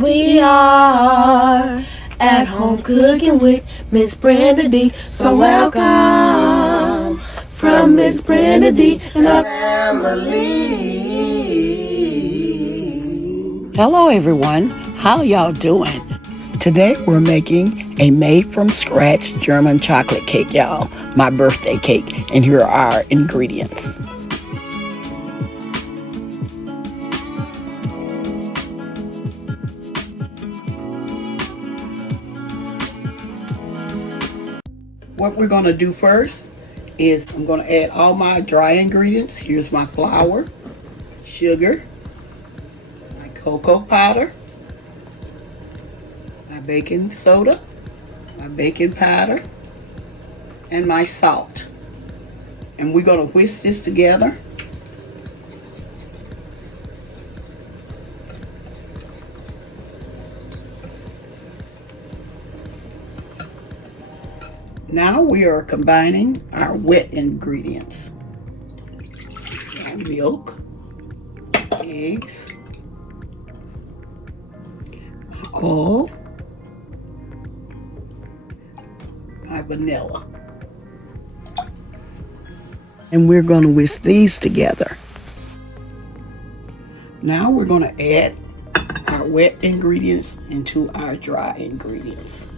We are at home cooking with Miss Brenda D. So welcome from Miss Brenda D and our family. Hello everyone, how y'all doing? Today we're making a made-from-scratch German chocolate cake, y'all. My birthday cake, and here are our ingredients. What we're going to do first is I'm going to add all my dry ingredients. Here's my flour, sugar, my cocoa powder, my baking soda, my baking powder, and my salt. And we're going to whisk this together. Now we are combining our wet ingredients. Our milk, eggs, oil, my vanilla. And we're going to whisk these together. Now we're going to add our wet ingredients into our dry ingredients.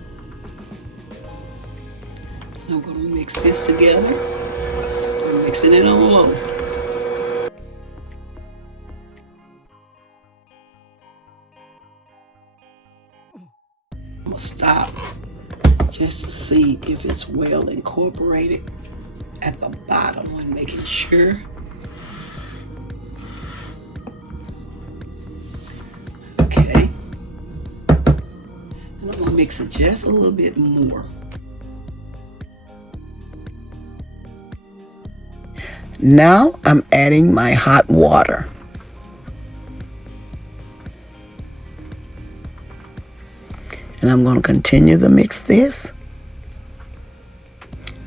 I'm going to mix this together. I'm mixing it on low. I'm going to stop just to see if it's well incorporated at the bottom and making sure. Okay. And I'm going to mix it just a little bit more. Now I'm adding my hot water. And I'm going to continue to mix this.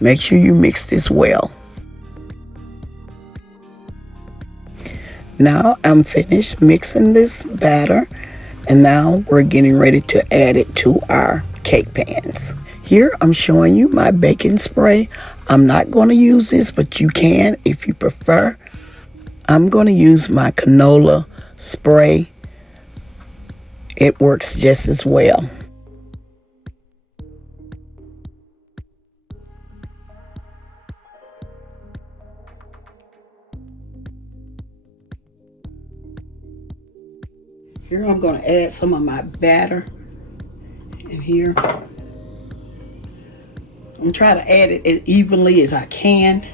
Make sure you mix this well. Now I'm finished mixing this batter, and now we're getting ready to add it to our cake pans. Here I'm showing you my baking spray. I'm not going to use this, but you can if you prefer. I'm going to use my canola spray. It works just as well. Here I'm going to add some of my batter in here. I'm trying to add it as evenly as I can.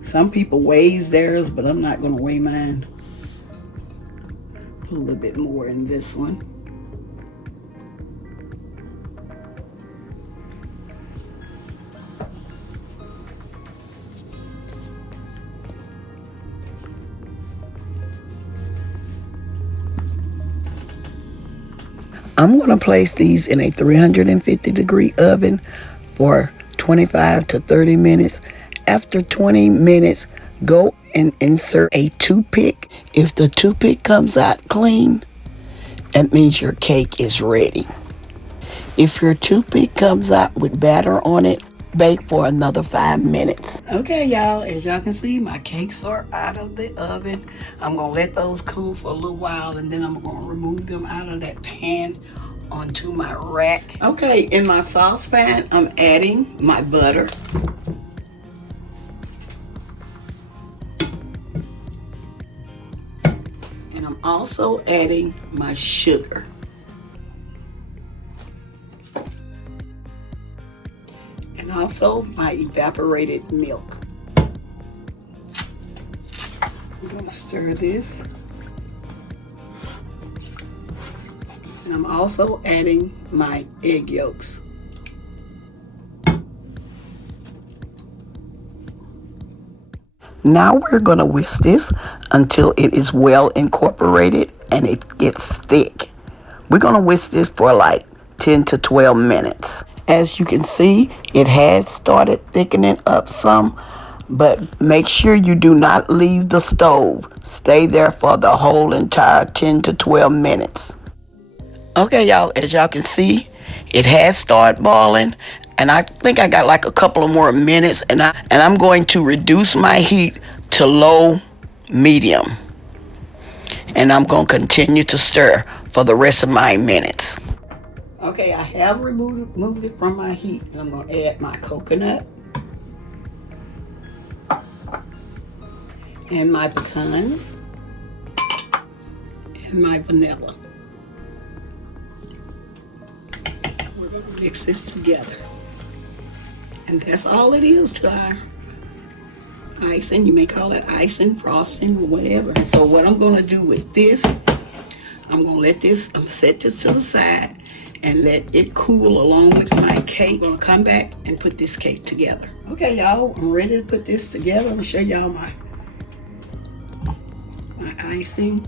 Some people weigh theirs, but I'm not going to weigh mine. Put a little bit more in this one. I'm going to place these in a 350-degree oven for 25 to 30 minutes. After 20 minutes, go and insert a toothpick. If the toothpick comes out clean, that means your cake is ready. If your toothpick comes out with batter on it, bake for another 5 minutes. Okay, y'all, as y'all can see, my cakes are out of the oven. I'm going to let those cool for a little while, and then I'm going to remove them out of that pan onto my rack. Okay, in my saucepan, I'm adding my butter. And I'm also adding my sugar. And also my evaporated milk. I'm going to stir this. And I'm also adding my egg yolks. Now we're going to whisk this until it is well incorporated and it gets thick. We're going to whisk this for like 10 to 12 minutes. As you can see, it has started thickening up some. but make sure you do not leave the stove. Stay there for the whole entire 10 to 12 minutes. Okay, y'all, as y'all can see, it has started boiling, and I think I got like a couple of more minutes, and I'm going to reduce my heat to low medium, and I'm going to continue to stir for the rest of my minutes. Okay, I have removed it from my heat, and I'm going to add my coconut and my pecans and my vanilla. We're going to mix this together. And that's all it is to our icing. You may call it icing, frosting, or whatever. And so what I'm going to do with this, I'm going to let this, I'm going to set this to the side and let it cool along with my cake. I'm going to come back and put this cake together. Okay, y'all, I'm ready to put this together. I'm going to show y'all my icing.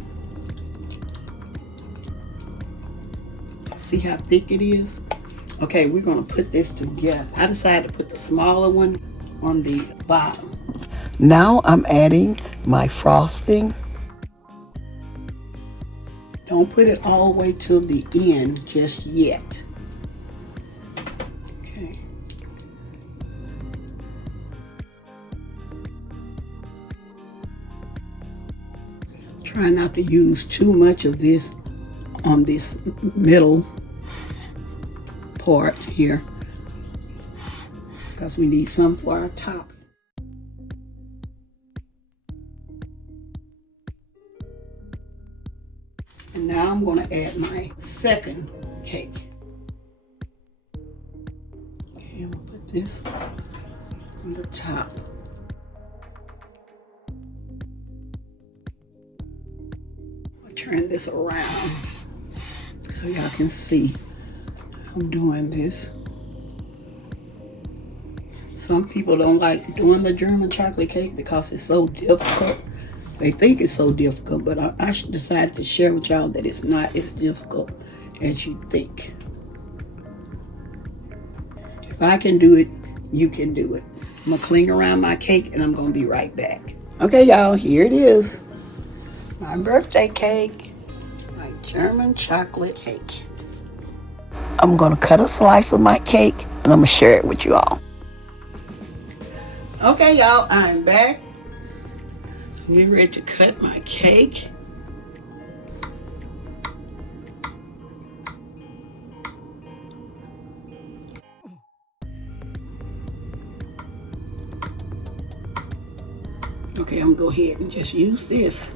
See how thick it is? Okay, we're gonna put this together. I decided to put the smaller one on the bottom. Now I'm adding my frosting. Don't put it all the way to the end just yet. Okay. Try not to use too much of this on this middle part here, because we need some for our top. And now I'm going to add my second cake. Okay, I'm going to put this on the top. I'll turn this around so y'all can see I'm doing this. Some people don't like doing the German chocolate cake because it's so difficult. They think it's so difficult, but I decided to share with y'all that it's not as difficult as you think. If I can do it, you can do it. I'm gonna cling around my cake and I'm gonna be right back. Okay, y'all, here it is. My birthday cake, my German chocolate cake. I'm gonna cut a slice of my cake and I'm gonna share it with you all. Okay, y'all, I'm back. I'm getting ready to cut my cake. Okay, I'm gonna go ahead and just use this.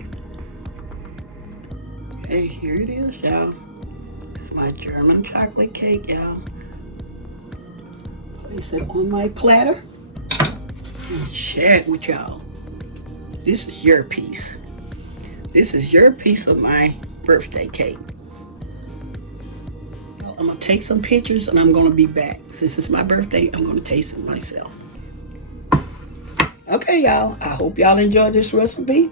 Okay, here it is, y'all. It's my German chocolate cake, y'all. Place it on my platter and share it with y'all. This is your piece. This is your piece of my birthday cake. I'm gonna take some pictures and I'm gonna be back. Since it's my birthday, I'm gonna taste it myself. Okay, y'all, I hope y'all enjoyed this recipe.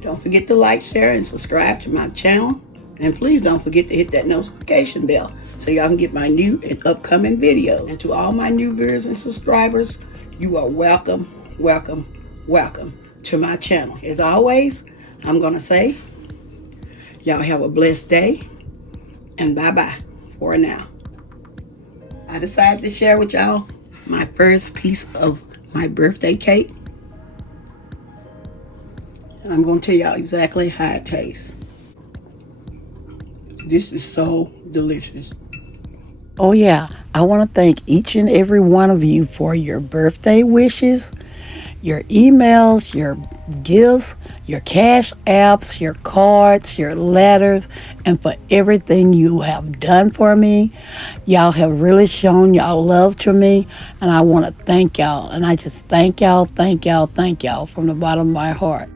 Don't forget to like, share, and subscribe to my channel. And please don't forget to hit that notification bell so y'all can get my new and upcoming videos. And to all my new viewers and subscribers, you are welcome, welcome, welcome to my channel. As always, I'm gonna say, y'all have a blessed day, and bye-bye for now. I decided to share with y'all my first piece of my birthday cake. And I'm gonna tell y'all exactly how it tastes. This is so delicious. Oh yeah, I want to thank each and every one of you for your birthday wishes, your emails, your gifts, your cash apps, your cards, your letters, and for everything you have done for me. Y'all have really shown y'all love to me, and I want to thank y'all. And I just thank y'all, thank y'all, thank y'all from the bottom of my heart.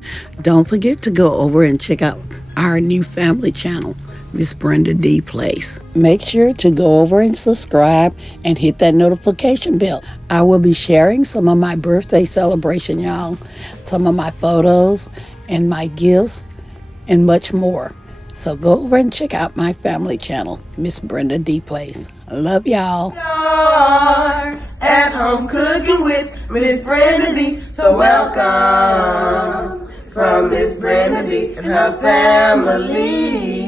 Don't forget to go over and check out our new family channel, Miss Brenda D Place. Make sure to go over and subscribe and hit that notification bell. I will be sharing some of my birthday celebration, y'all, some of my photos and my gifts and much more. So go over and check out my family channel, Miss Brenda D Place. Love y'all. At home cooking with Miss Brenda D. So welcome from Miss Brenda D and her family.